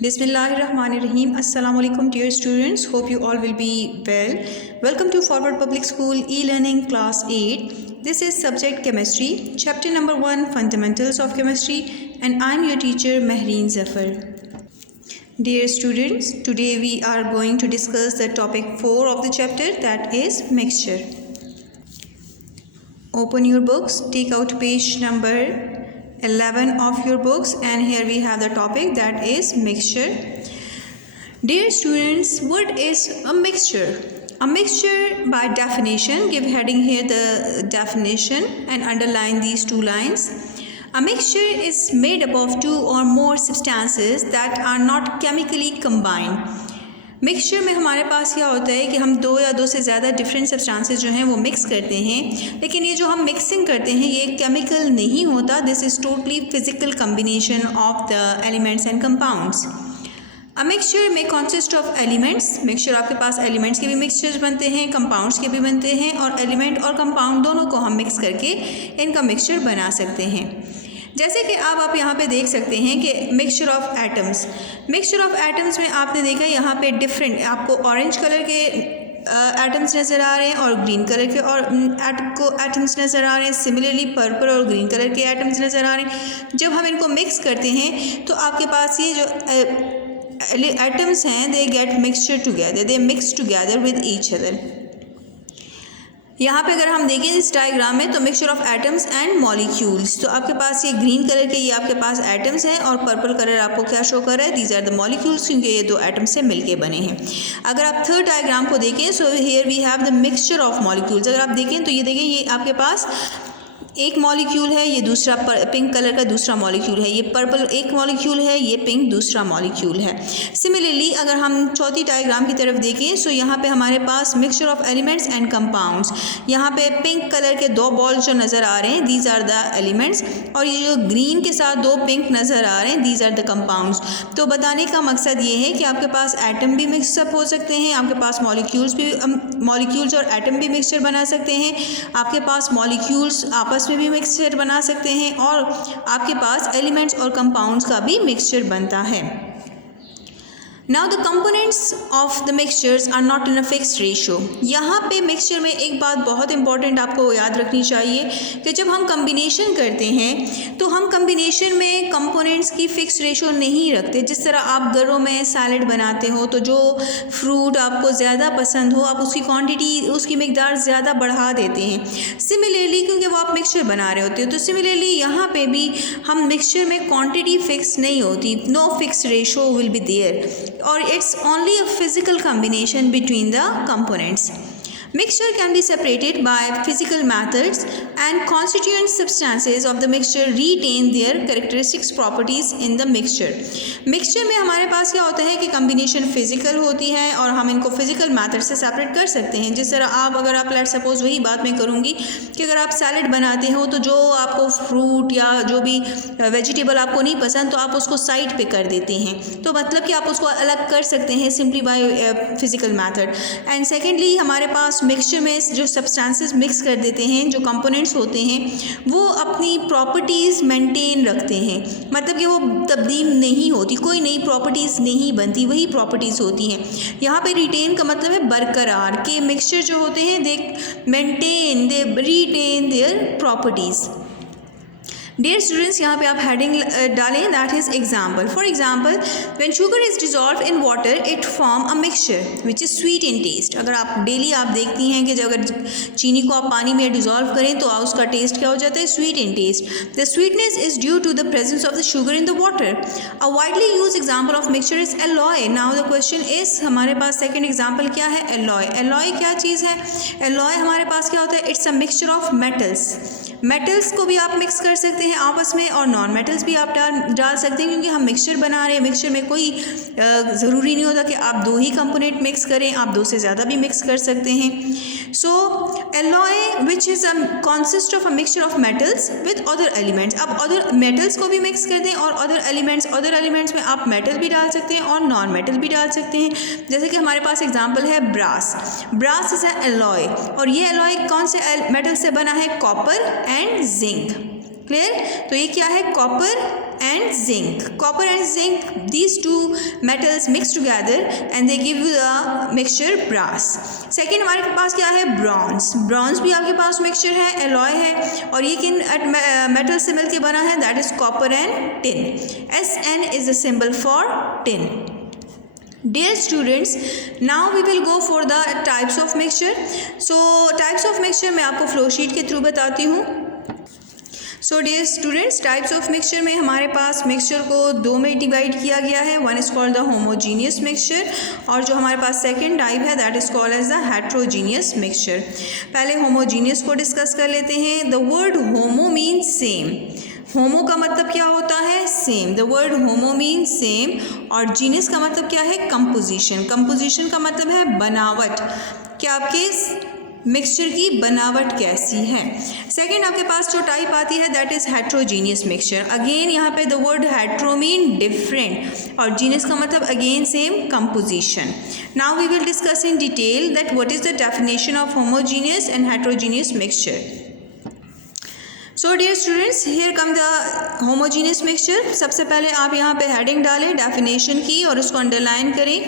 Bismillahirrahmanirrahim. Assalamu alaikum dear students. Hope you all will be well. Welcome to Forward Public School e-learning class 8. This is subject chemistry, chapter number 1, fundamentals of chemistry, and I'm your teacher Mehreen Zafar. Dear students, today we are going to discuss the topic 4 of the chapter, that is mixture. Open your books, take out page number 11 of your books, and here we have the topic, that is mixture. Dear students, what is a mixture? A mixture, by definition, give heading here the definition and underline these two lines. A mixture is made up of two or more substances that are not chemically combined. Mixture में हमारे पास क्या होता है कि हम दो या दो से ज़्यादा डिफरेंट सब्सटेंसेस जो हैं वो मिक्स करते हैं, लेकिन ये जो हम मिक्सिंग करते हैं ये केमिकल नहीं होता. This is totally physical combination of the elements and compounds. A mixture में कॉन्सिस्ट ऑफ एलिमेंट्स. मिक्सचर आपके पास एलिमेंट्स के भी मिक्सचर्स बनते हैं, कंपाउंड्स के भी बनते हैं, और एलिमेंट और कंपाउंड दोनों को हम मिक्स करके इनका मिक्सचर बना सकते हैं. जैसे कि आप यहाँ पे देख सकते हैं कि mixture of atoms. Mixture of atoms में आपने देखा यहाँ पे डिफरेंट आपको ऑरेंज कलर के एटम्स नज़र आ रहे हैं और ग्रीन कलर के और एटम्स नज़र आ रहे हैं. सिमिलरली पर्पल और ग्रीन कलर के एटम्स नज़र आ रहे हैं. जब हम इनको मिक्स करते हैं तो आपके पास ये जो एटम्स हैं they get mixture together, they mix together with each other. यहाँ पे अगर हम देखें इस डायग्राम में तो mixture of atoms and molecules, तो आपके पास ये ग्रीन कलर के ये आपके पास एटम्स हैं और पर्पल कलर आपको क्या शो कर रहा है, दीज आर द मॉलिक्यूल्स, क्योंकि ये दो एटम्स से मिलके बने हैं. अगर आप थर्ड डायग्राम को देखें so here we have the mixture of molecules. अगर आप देखें तो ये देखें ये आपके पास एक मॉलिक्यूल है, ये दूसरा पिंक कलर का दूसरा मॉलिक्यूल है, ये पर्पल एक मॉलिक्यूल है, ये पिंक दूसरा मॉलिक्यूल है. सिमिलरली अगर हम चौथी डायग्राम की तरफ देखें सो यहाँ पे हमारे पास mixture of elements and compounds. यहाँ पे पिंक कलर के दो बॉल्स जो नज़र आ रहे हैं दीज आर द एलिमेंट्स, और ये जो ग्रीन के साथ दो पिंक नज़र आ रहे हैं दीज आर द कंपाउंड्स. तो बताने का मकसद ये है कि आपके पास एटम भी मिक्सअप हो सकते हैं, आपके पास मॉलिक्यूल्स और एटम भी मिक्सचर बना सकते हैं, आपके पास मॉलिक्यूल्स आपस में भी मिक्सचर बना सकते हैं, और आपके पास एलिमेंट्स और कंपाउंड्स का भी मिक्सचर बनता है. Now the components of the mixtures are not in a fixed ratio. यहाँ पे मिक्सचर में एक बात बहुत इंपॉर्टेंट आपको याद रखनी चाहिए कि जब हम कम्बिनेशन करते हैं तो हम कम्बिनेशन में कंपोनेंट्स की फिक्स रेशो नहीं रखते. जिस तरह आप घरों में सैलड बनाते हो तो जो फ्रूट आपको ज़्यादा पसंद हो आप उसकी क्वांटिटी उसकी मिकदार ज़्यादा बढ़ा देते हैं. सिमिलरली क्योंकि वो आप मिक्सचर बना रहे होते हो, तो सिमिलरली यहाँ पे भी हम मिक्सचर में क्वांटिटी फिक्स नहीं होती. No fix ratio will be there, or it's only a physical combination between the components. Mixture can be separated by physical methods, and constituent substances of the mixture retain their characteristics properties in the mixture. Mixture में हमारे पास क्या होता है कि combination physical होती है और हम इनको physical method से separate कर सकते हैं. जिस तरह अगर आप लेट्स सपोज वही बात मैं करूँगी कि अगर आप सैलड बनाते हो तो जो आपको फ्रूट या जो भी वेजिटेबल आपको नहीं पसंद तो आप उसको साइड पे कर देते हैं, तो मतलब कि आप उसको अलग कर सकते हैं simply by physical method. And secondly हमारे पास मिक्सचर में जो सब्सटेंसेस मिक्स कर देते हैं, जो कंपोनेंट्स होते हैं वो अपनी प्रॉपर्टीज़ मेंटेन रखते हैं, मतलब कि वो तब्दील नहीं होती, कोई नई प्रॉपर्टीज़ नहीं बनती, वही प्रॉपर्टीज़ होती हैं. यहाँ पे रिटेन का मतलब है बरकरार, के मिक्सचर जो होते हैं they retain their properties. Dear students यहाँ पे आप हेडिंग डालें, that is example. For example when sugar is dissolve in water it form a mixture which is sweet in taste. अगर आप डेली आप देखती हैं कि जब अगर चीनी को आप पानी में डिजॉल्व करें तो उसका टेस्ट क्या हो जाता है, sweet in taste. The sweetness is due to the presence of the sugar in the water. A widely use example of mixture is alloy. Now the question is हमारे पास सेकेंड एग्जाम्पल क्या है, alloy. Alloy क्या चीज़ है, alloy हमारे पास क्या होता है, it's a mixture of metals. Metals को भी आप मिक्स कर सकते हैं आपस में और नॉन मेटल्स भी आप डाल सकते हैं, क्योंकि हम मिक्सचर बना रहे हैं. मिक्सचर में कोई ज़रूरी नहीं होता कि आप दो ही कंपोनेंट मिक्स करें, आप दो से ज़्यादा भी मिक्स कर सकते हैं. So alloy which is consist of a mixture of metals with other elements. आप अदर मेटल्स को भी मिक्स कर दें और अदर एलिमेंट्स में आप मेटल भी डाल सकते हैं और नॉन मेटल भी डाल सकते हैं. जैसे कि हमारे पास एग्जाम्पल है brass. Brass is a alloy, और ये एलॉय कौन से मेटल से बना है, कॉपर एंड जिंक. क्लियर. तो ये क्या है, copper and zinc. Copper and zinc, these two metals mix together and they give you the mixture brass. Second हमारे पास क्या है, ब्रॉन्ज. ब्रॉन्ज भी आपके पास मिक्सचर है, एलॉय है, और ये किन मेटल से मिलकर बना है, that is copper and tin. Sn is the symbol for tin. Dear students, now we will go for the types of mixture. So types of mixture मैं आपको फ्लो शीट के थ्रू बताती हूँ. So dear students, types of mixture में हमारे पास mixture को दो में डिवाइड किया गया है. One is called the homogeneous mixture, और जो हमारे पास सेकंड टाइप है that is called as the heterogeneous mixture. पहले होमोजीनियस को डिस्कस कर लेते हैं. The word homo means same. होमो का मतलब क्या होता है, same. The word homo means same. और जीनियस का मतलब क्या है, कंपोजिशन. कंपोजिशन का मतलब है बनावट, कि आपके मिक्सचर की बनावट कैसी है. सेकंड आपके पास जो टाइप आती है that is heterogeneous mixture. Again यहाँ पे the word hetero mean different, और जीनियस का मतलब again same, composition. Now we will discuss in detail that what is the definition of homogeneous and heterogeneous mixture. So dear students, here come the homogeneous mixture. सबसे पहले आप यहाँ पे heading डालें definition की और उसको अंडरलाइन करें.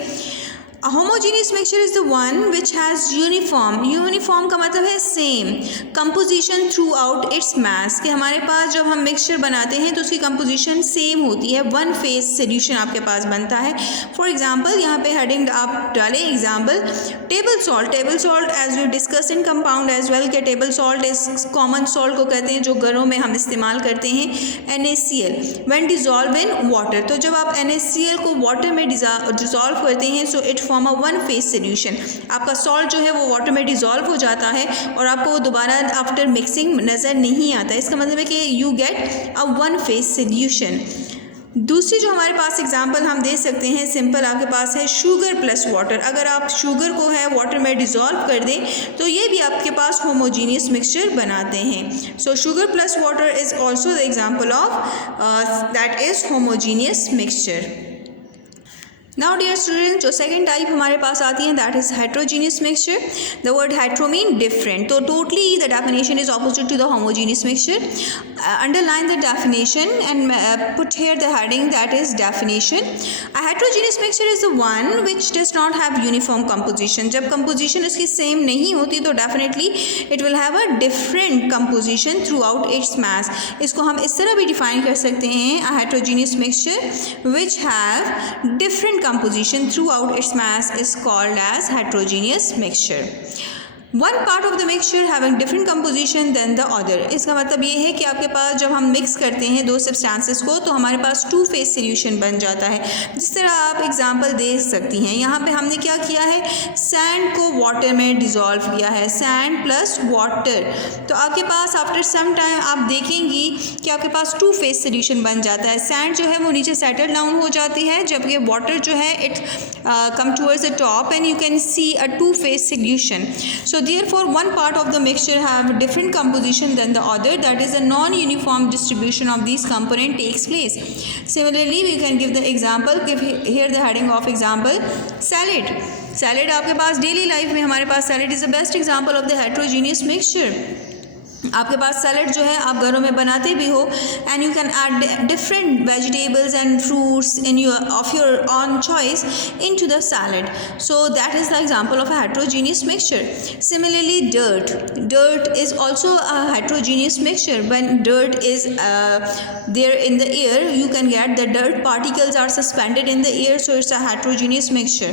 A homogeneous mixture is the one which has uniform का मतलब है same, composition throughout its mass. कि हमारे पास जब हम मिक्सचर बनाते हैं तो उसकी composition सेम होती है, वन फेज सोल्यूशन आपके पास बनता है. फॉर एग्जाम्पल यहाँ पे हेडिंग आप डालें example, table salt. Table salt as we discuss in compound as well, के टेबल सॉल्ट इस कॉमन सॉल्ट को कहते हैं जो घरों में हम इस्तेमाल करते हैं. NaCl when dissolve in water, तो जब आप NaCl को वाटर में डिजॉल्व करते हैं so it form a one phase solution. आपका सॉल्ट जो है वो वाटर में डिजॉल्व हो जाता है और आपको दोबारा आफ्टर मिक्सिंग नज़र नहीं आता. इसका मतलब है कि you get a one phase solution. दूसरी जो हमारे पास एग्जांपल हम दे सकते हैं सिंपल, आपके पास है शुगर प्लस वाटर. अगर आप शुगर को है वाटर में डिजॉल्व कर दें तो ये भी आपके पास होमोजीनियस मिक्सचर बनाते हैं. So sugar plus water is also the example of that is homogeneous mixture. Now dear student, जो सेकंड टाइप हमारे पास आती है that is heterogeneous mixture. The word hetero mean different, तो totally the definition is opposite to the homogeneous mixture. Underline the definition and put here the heading that is definition. A heterogeneous mixture is the one which does not have uniform composition. जब composition उसकी same नहीं होती तो definitely it will have a different composition throughout its mass मास. इसको हम इस तरह भी डिफाइन कर सकते हैं, a heterogeneous mixture which have different composition throughout its mass is called as heterogeneous mixture. One part of the mixture having different composition than the other. इसका मतलब ये है कि आपके पास जब हम मिक्स करते हैं दो सब्सटेंसेस को तो हमारे पास टू फेज सोल्यूशन बन जाता है. जिस तरह आप एग्जांपल दे सकती हैं, यहाँ पे हमने क्या किया है, सैंड को वाटर में डिज़ोल्व किया है, सैंड प्लस वाटर. तो आपके पास आफ्टर सम टाइम आप देखेंगी कि आपके पास टू फेज सोल्यूशन बन जाता है. सैंड जो है वो नीचे सेटल डाउन हो जाती है, जबकि वाटर जो है it come towards the top and you can see a two phase solution. So therefore one part of the mixture have different composition than the other, that is a non-uniform distribution of these component takes place. Similarly we can give the example, give here the heading of example, salad. Salad आपके पास daily life में हमारे पास salad is the best example of the heterogeneous mixture. आपके पास salad जो है आप घरों में बनाते भी हो and you can add different vegetables and fruits in your on choice into the salad. So that is the example of a heterogeneous mixture. Similarly dirt is also a heterogeneous mixture. When dirt is there in the air, you can get the dirt particles are suspended in the air, so it's a heterogeneous mixture.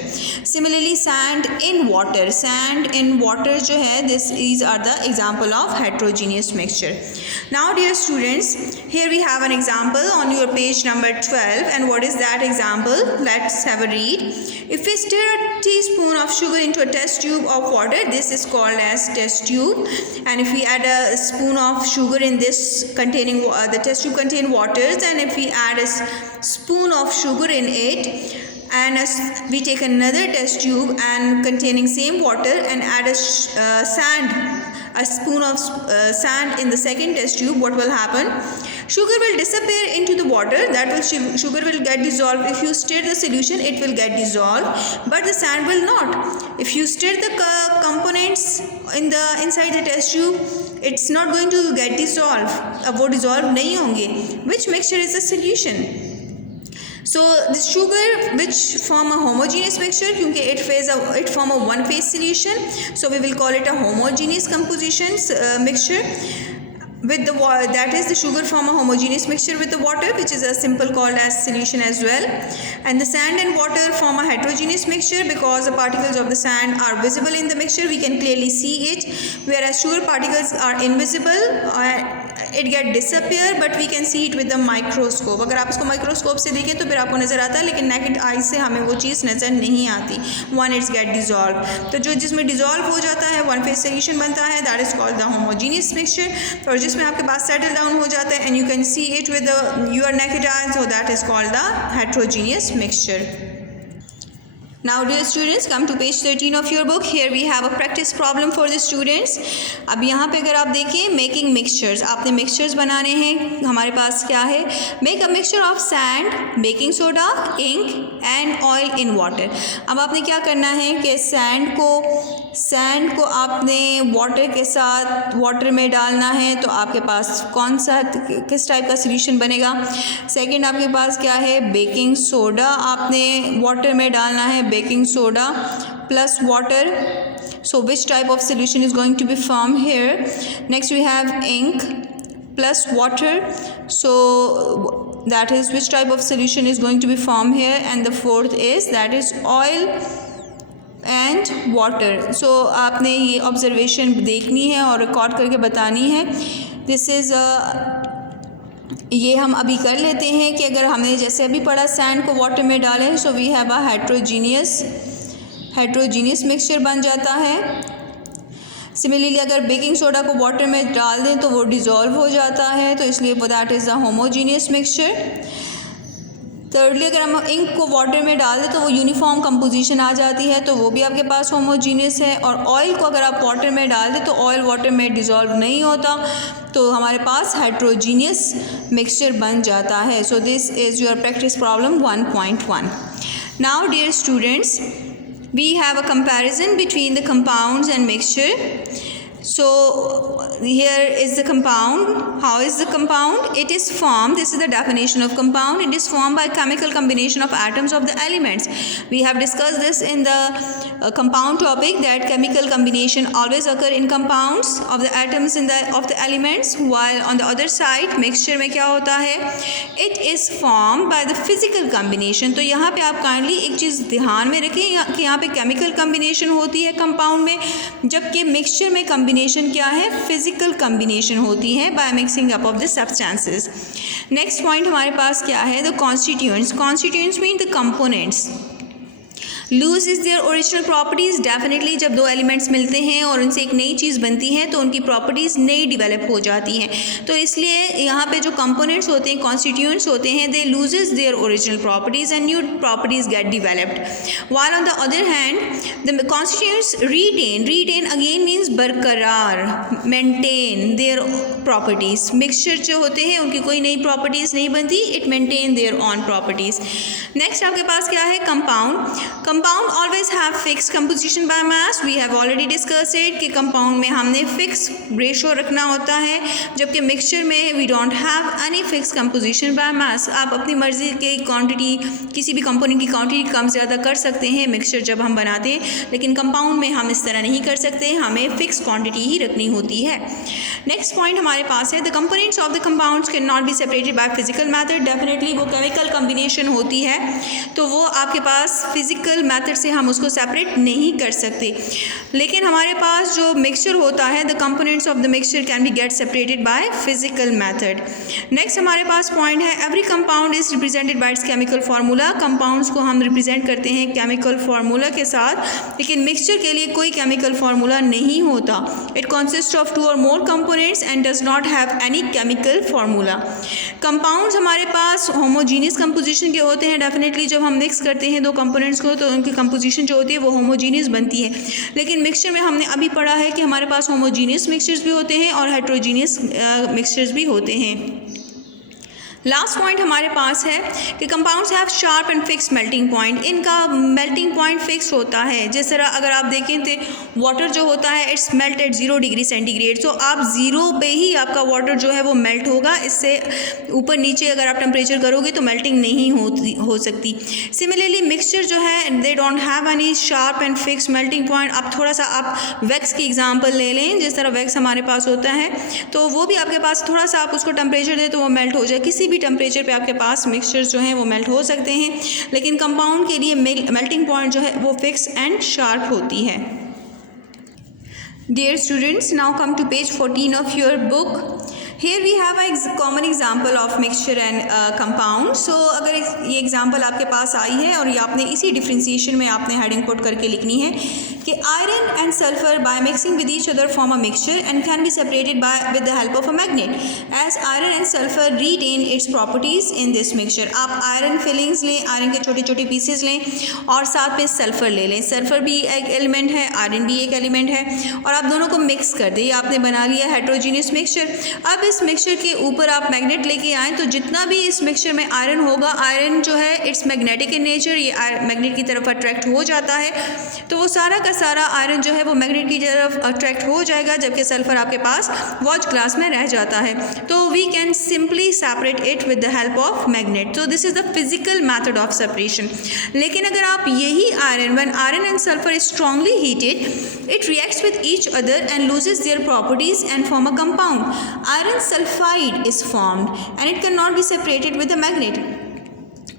Similarly sand in water जो है, these are the example of heterogeneous mixture. Now dear students, here we have an example on your page number 12, and what is that example? Let's have a read. If we stir a teaspoon of sugar into a test tube of water, this is called as test tube. And if we add a spoon of sugar in this containing the test tube contain waters, and if we add a spoon of sugar in it and we take another test tube and containing same water and add a spoon of sand in the second test tube, what will happen? Sugar will disappear into the water, that will sugar will get dissolved. If you stir the solution, it will get dissolved, but the sand will not. If you stir the components inside the test tube, it's not going to get dissolved, अब वो dissolve नहीं होंगे. Which mixture is the solution? So the sugar which form a homogeneous mixture, क्योंकि it form a one phase solution, so we will call it a homogeneous composition mixture. With the that is the sugar form a homogeneous mixture with the water, which is a simple called as solution as well. And the sand and water form a heterogeneous mixture because the particles of the sand are visible in the mixture, we can clearly see it, whereas sugar particles are invisible, it get disappear but we can see it with the microscope. अगर आप इसको microscope से देखें तो फिर आपको नज़र आता है, लेकिन नेकेड आई से हमें वो चीज़ नज़र नहीं आती. वन इट्स गेट डिजॉल्व, तो जो जिसमें डिजॉल्व हो जाता है वन फेज सोल्यूशन बनता है, that is called the homogeneous mixture. और जिसमें आपके पास सेटल डाउन हो जाता है and you can see it with your naked eye, so that is called the heterogeneous mixture. Now dear students, come to page 13 of your book. Here we have a practice problem for the students. अब यहाँ पे अगर आप देखिए making mixtures, आपने mixtures बनाने हैं. हमारे पास क्या है, make a mixture of sand, baking soda, ink and oil in water. अब आपने क्या करना है कि सैंड को आपने वाटर के साथ वाटर में डालना है, तो आपके पास कौन सा किस टाइप का सोल्यूशन बनेगा. सेकंड आपके पास क्या है, बेकिंग सोडा आपने वाटर में डालना है, baking soda plus water, so which type of solution is going to be formed here. Next we have ink plus water, so that is which type of solution is going to be formed here. And the fourth is that is oil and water. so आपने ये observation देखनी है और record करके बतानी है. this is ये हम अभी कर लेते हैं कि अगर हमने जैसे अभी पढ़ा सैंड को वाटर में डालें, so we have a heterogeneous mixture बन जाता है. सिमिलरली अगर बेकिंग सोडा को वाटर में डाल दें तो वो डिज़ोल्व हो जाता है, तो इसलिए that is the homogeneous mixture. Thirdly अगर हम इंक को वाटर में डाल दें तो वो यूनिफॉर्म कंपोजिशन आ जाती है, तो वो भी आपके पास होमोजीनियस है. और ऑयल को अगर आप वाटर में डाल दें तो ऑयल वाटर में डिज़ोल्व नहीं होता, तो हमारे पास हेट्रोजीनियस मिक्सचर बन जाता है. So this is your practice problem 1.1. Now dear students, we have a comparison between the compounds and mixture. So here is the compound. How is the compound? It is formed, this is the definition of compound, it is formed by chemical combination of atoms of the elements. We have discussed this in the compound topic, that chemical combination always occur in compounds of the atoms of the elements, while on the other side mixture में क्या होता है, it is formed by the physical combination. तो यहाँ पे आप kindly एक चीज़ ध्यान में रखें कि यहाँ पे chemical combination होती है कंपाउंड में, जबकि मिक्सचर में कम्बिनेशन क्या है, फिजिकल कम्बिनेशन होती है by mixing up of the substances. Next point हमारे पास क्या है, the constituents. Constituents mean the components. Loose is their original properties. Definitely जब दो एलिमेंट्स मिलते हैं और उनसे एक नई चीज़ बनती है तो उनकी प्रॉपर्टीज़ नई डिवेलप हो जाती हैं, तो इसलिए यहाँ पे जो कंपोनेंट्स होते हैं, कॉन्स्टिट्यूएंट्स होते हैं, they loses their original properties and new properties get developed. While on the other hand the constituents retain again means बरकरार, मेंटेन देयर प्रॉपर्टीज़. मिक्सचर जो होते हैं उनकी कोई नई प्रॉपर्टीज़ नहीं बनती, it maintain their own properties. Next आपके पास क्या है, compound. Compound always have fix composition by mass. We have already discuss it कि कंपाउंड में हमने फिक्स रेशो रखना होता है, जबकि मिक्सचर में we don't have any fix composition by mass. आप अपनी मर्जी की क्वांटिटी, किसी भी कंपोनेंट की क्वांटिटी कम ज़्यादा कर सकते हैं मिक्सचर जब हम बनाते हैं, लेकिन कंपाउंड में हम इस तरह नहीं कर सकते, हमें फिक्स क्वांटिटी ही रखनी होती है. नेक्स्ट पॉइंट हमारे पास है, the components of the compounds can not be separated bye physical method. Definitely वो केमिकल कम्बिनेशन होती है, तो वो आपके पास फिजिकल मेथड से हम उसको सेपरेट नहीं कर सकते, लेकिन हमारे पास जो मिक्सचर होता है, the components of the mixture can be get separated by physical method. Next हमारे पास पॉइंट है, every compound is represented by it's chemical formula. Compounds को हम रिप्रेजेंट करते हैं केमिकल फार्मूला के साथ, लेकिन मिक्सचर के लिए कोई केमिकल फार्मूला नहीं होता. इट कंसिस्ट ऑफ 2 और more components and does not have any chemical formula. Compounds हमारे पास होमोजीनियस कंपोजिशन के होते हैं. डेफिनेटली जब हम मिक्स करते हैं दो कंपोनेंट्स को तो उनकी कंपोजिशन जो होती है वो होमोजीनियस बनती है, लेकिन मिक्सचर में हमने अभी पढ़ा है कि हमारे पास होमोजीनियस मिक्सचर्स भी होते हैं और हेट्रोजीनियस मिक्सचर्स भी होते हैं. लास्ट पॉइंट हमारे पास है कि compounds have sharp and fix melting point. इनका मेल्टिंग पॉइंट फिक्स होता है। जिस तरह अगर आप देखें तो वाटर जो होता है it's melt eight 0 degree centigrade. तो आप 0 पे ही आपका वाटर जो है वो मेल्ट होगा। इससे ऊपर नीचे अगर आप टेम्परेचर करोगे तो मेल्टिंग नहीं हो सकती। सिमिलरली मिक्सचर जो है they don't have any sharp and fix melting point. अब थोड़ा सा आप वैक्स की एग्जाम्पल ले लें। जिस तरह वैक्स हमारे पास होता है तो वो भी आपके पास थोड़ा सा आप उसको टेम्परेचर दें तो वो मेल्ट हो जाए। किसी भी टेम्परेचर पे आपके पास मिक्सचर जो हैं वो मेल्ट हो सकते हैं, लेकिन कंपाउंड के लिए मेल्टिंग पॉइंट जो है वो फिक्स एंड शार्प होती है। Dear students, now come to page 14 of your book. Here we have a common example of mixture and compound. So अगर ये एग्जाम्पल आपके पास आई है और ये आपने इसी डिफ्रेंसिएशन में आपने हेडिंग पुट करके लिखनी है कि iron and sulphur by mixing with each other form a mixture and can be separated by with the help of a magnet as iron and sulphur retain its properties in this mixture. आप iron filings लें, iron के छोटे छोटे pieces लें और साथ में sulphur ले लें। सल्फर भी एक एलिमेंट है, आयरन भी एक एलिमेंट है और आप दोनों को मिक्स कर दें। आपने बना लिया हेट्रोजीनियस मिक्सचर। अब इस मिक्सचर के ऊपर आप मैग्नेट लेके आएँ तो जितना भी इस मिक्सचर में आयरन होगा, आयरन जो है इट्स मैग्नेटिक इन नेचर, ये मैग्नेट की तरफ अट्रैक्ट हो जाता है। तो वो सारा का सारा आयरन जो है वो मैग्नेट की तरफ अट्रैक्ट हो जाएगा, जबकि सल्फर आपके पास वॉच ग्लास में रह जाता है। तो we can simply separate it with the help of magnet. तो this is the physical method of separation. लेकिन अगर आप यही iron, when iron and sulphur is strongly heated, it reacts with each other and loses their properties and form a compound. Iron sulphide is formed and it can not be separated with the magnet.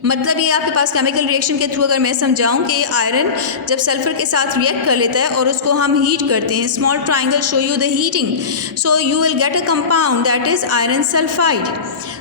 मतलब ये आपके पास chemical reaction के through अगर मैं समझाऊं कि iron जब सल्फर के साथ रिएक्ट कर लेता है और उसको हम हीट करते हैं, small triangle show you the heating, so you will get a compound that is iron sulphide.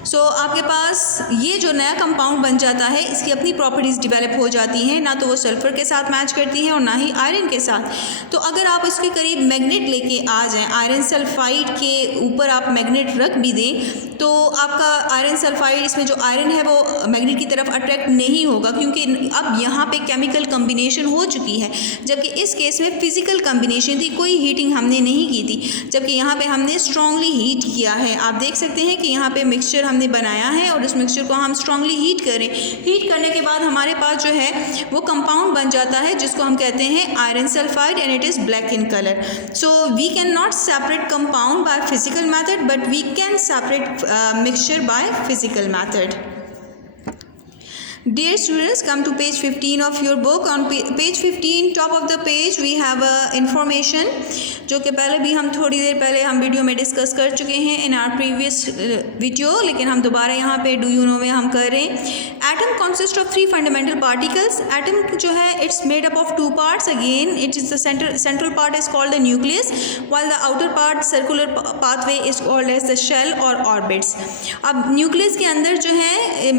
सो आपके पास ये जो नया कंपाउंड बन जाता है इसकी अपनी प्रॉपर्टीज़ डिवेलप हो जाती हैं, ना तो वो सल्फर के साथ मैच करती हैं और ना ही आयरन के साथ। तो अगर आप उसके करीब मैग्नेट लेके आ जाएं, आयरन सल्फाइड के ऊपर आप मैग्नेट रख भी दें तो आपका आयरन सल्फाइड, इसमें जो आयरन है वो मैग्नेट की तरफ अट्रैक्ट नहीं होगा, क्योंकि अब यहाँ पे केमिकल कम्बिनेशन हो चुकी है, जबकि इस केस में फिजिकल कम्बिनेशन थी, कोई हीटिंग हमने नहीं की थी, जबकि यहाँ पे हमने स्ट्रांगली हीट किया है। आप देख सकते हैं कि यहाँ पे मिक्सचर हमने बनाया है और उस मिक्सचर को हम स्ट्रांगली हीट करें। हीट करने के बाद हमारे पास जो है वो कंपाउंड बन जाता है जिसको हम कहते हैं iron sulphide and it is black in colour. So we can not separate compound by physical method, but we can separate mixture by physical method. Dear students, come to page 15 of your book. On page 15, top of the page, we have a information जो कि पहले भी हम थोड़ी देर पहले हम video में discuss कर चुके हैं इन आवर प्रीवियस वीडियो, लेकिन हम दोबारा यहाँ पे डू यू नो में हम कर रहे हैं। Atom consist of 3 fundamental particles. Atom जो है its made up of 2 parts. Again it is the central part is called the nucleus, while the outer part circular pathway is called as the shell और orbits. अब nucleus के अंदर जो है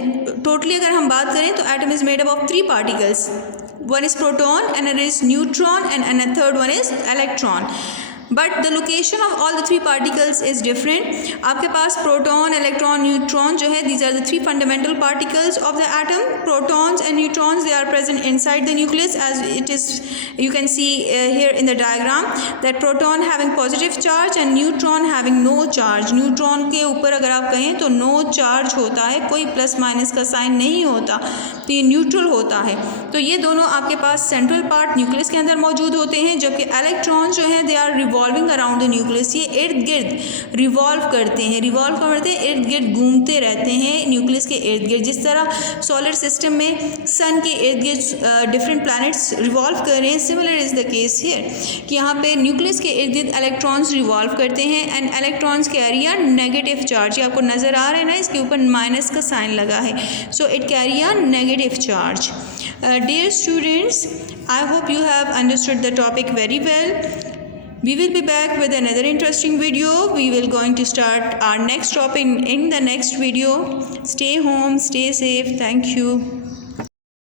totally अगर हम बात करें तो atom is made up of 3 particles. One is proton, another is neutron, and a third one is electron. But the location of all the 3 particles is different. आपके पास प्रोटॉन, इलेक्ट्रॉन, न्यूट्रॉन जो है these are the 3 fundamental particles of the atom. Protons and neutrons they are present inside the nucleus, as it is you can see here in the diagram that proton having positive charge and neutron having no charge. Neutron के ऊपर अगर आप कहें तो no charge होता है, कोई plus minus का साइन नहीं होता, तो ये न्यूट्रल होता है। तो ये दोनों आपके पास सेंट्रल पार्ट न्यूक्लियस के अंदर मौजूद होते हैं, जबकि इलेक्ट्रॉन जो है they are revolving around the nucleus. ये इर्द गिर्द रिवॉल्व करते हैं, इर्द गिर्द घूमते रहते हैं न्यूक्लियस के इर्द गिर्द। जिस तरह सोलर सिस्टम में सन के इर्द गिर्द डिफरेंट प्लैनेट्स रिवॉल्व कर रहे हैं, similar is the case here कि यहाँ पे न्यूक्लियस के इर्द गिर्द इलेक्ट्रॉन्स रिवॉल्व करते हैं and electrons carry a negative charge. ये आपको नज़र आ रहा है ना, इसके ऊपर माइनस का साइन लगा है, so it carry a negative charge. Dear students, I hope you have understood the topic very well. We will be back with another interesting video. We will going to start our next topic in the next video. Stay home, stay safe. Thank you.